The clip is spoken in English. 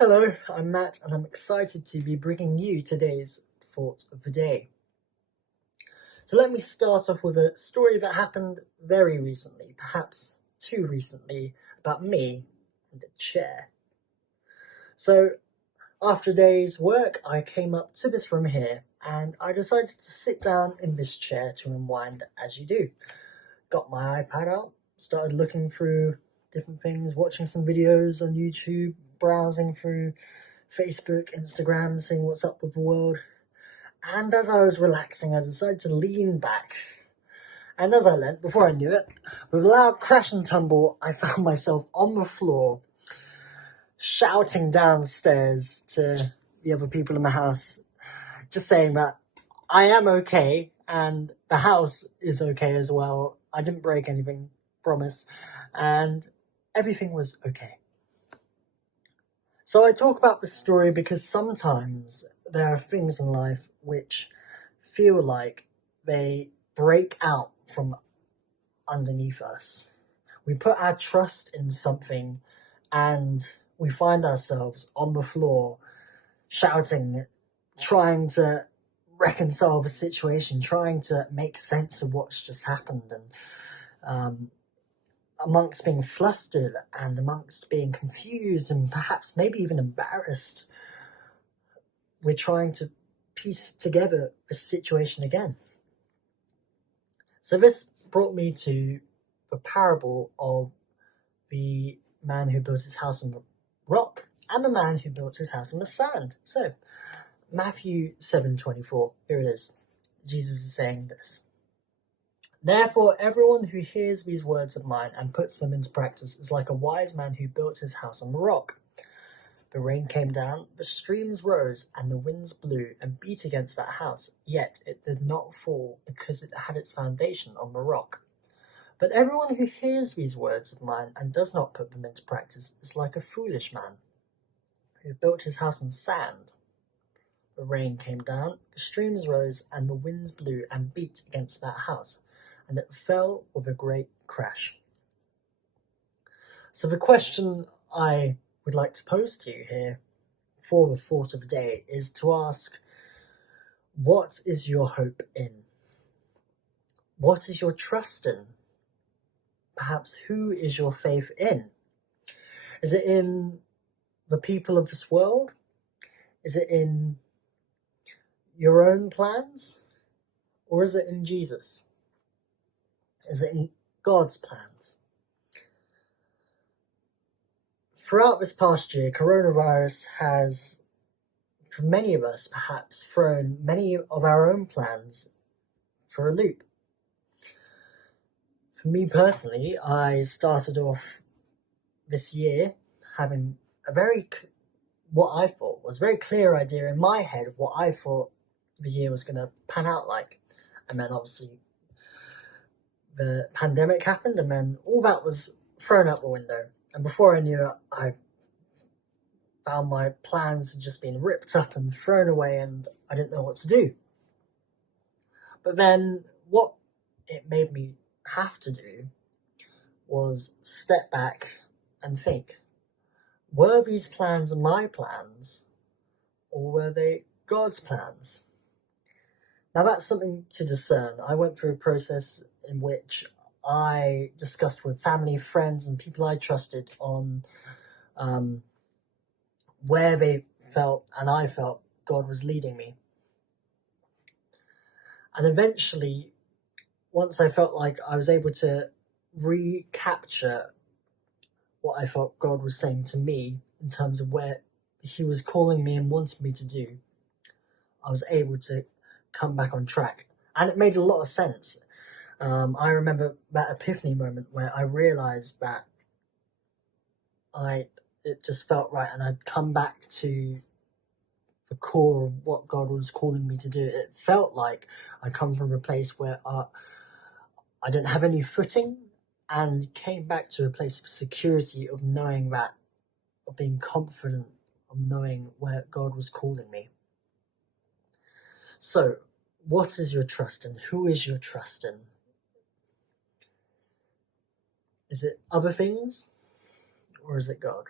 Hello, I'm Matt, and I'm excited to be bringing you today's thought of the day. So, let me start off with a story that happened very recently, perhaps too recently, about me and a chair. So, after a day's work, I came up to this room here and I decided to sit down in this chair to unwind as you do. Got my iPad out, started looking through different things, watching some videos on YouTube, browsing through Facebook, Instagram, seeing what's up with the world. And as I was relaxing, I decided to lean back. And as I leant, before I knew it, with a loud crash and tumble, I found myself on the floor, shouting downstairs to the other people in the house, just saying that I am okay and the house is okay as well. I didn't break anything, promise. And everything was okay. So I talk about this story because sometimes there are things in life which feel like they break out from underneath us. We put our trust in something and we find ourselves on the floor shouting, trying to reconcile the situation, trying to make sense of what's just happened, and amongst being flustered and amongst being confused and perhaps maybe even embarrassed, we're trying to piece together the situation again. So this brought me to the parable of the man who built his house on the rock and the man who built his house on the sand. So Matthew 7:24, here it is. Jesus is saying this. Therefore, everyone who hears these words of mine and puts them into practice is like a wise man who built his house on the rock. The rain came down, the streams rose, and the winds blew and beat against that house, yet it did not fall because it had its foundation on the rock. But everyone who hears these words of mine and does not put them into practice is like a foolish man who built his house on sand. The rain came down, the streams rose, and the winds blew and beat against that house, and it fell with a great crash. So the question I would like to pose to you here for the thought of the day is to ask, what is your hope in? What is your trust in? Perhaps who is your faith in? Is it in the people of this world? Is it in your own plans? Or is it in Jesus? Is it in God's plans? Throughout this past year, coronavirus has, for many of us, perhaps thrown many of our own plans for a loop. For me personally, I started off this year having what I thought was a very clear idea in my head of what I thought the year was going to pan out like. And then obviously the pandemic happened, and then all that was thrown out the window. And before I knew it, I found my plans had just been ripped up and thrown away, and I didn't know what to do. But then what it made me have to do was step back and think, were these plans my plans, or were they God's plans? Now that's something to discern. I went through a process in which I discussed with family, friends, and people I trusted on where they felt and I felt God was leading me. And eventually, once I felt like I was able to recapture what I felt God was saying to me in terms of where He was calling me and wanted me to do, I was able to come back on track. And it made a lot of sense. I remember that epiphany moment where I realized that it just felt right, and I'd come back to the core of what God was calling me to do. It felt like I come from a place where I didn't have any footing, and came back to a place of security, of knowing that, of being confident, of knowing where God was calling me. So, what is your trust in? Who is your trust in? Is it other things, or is it God?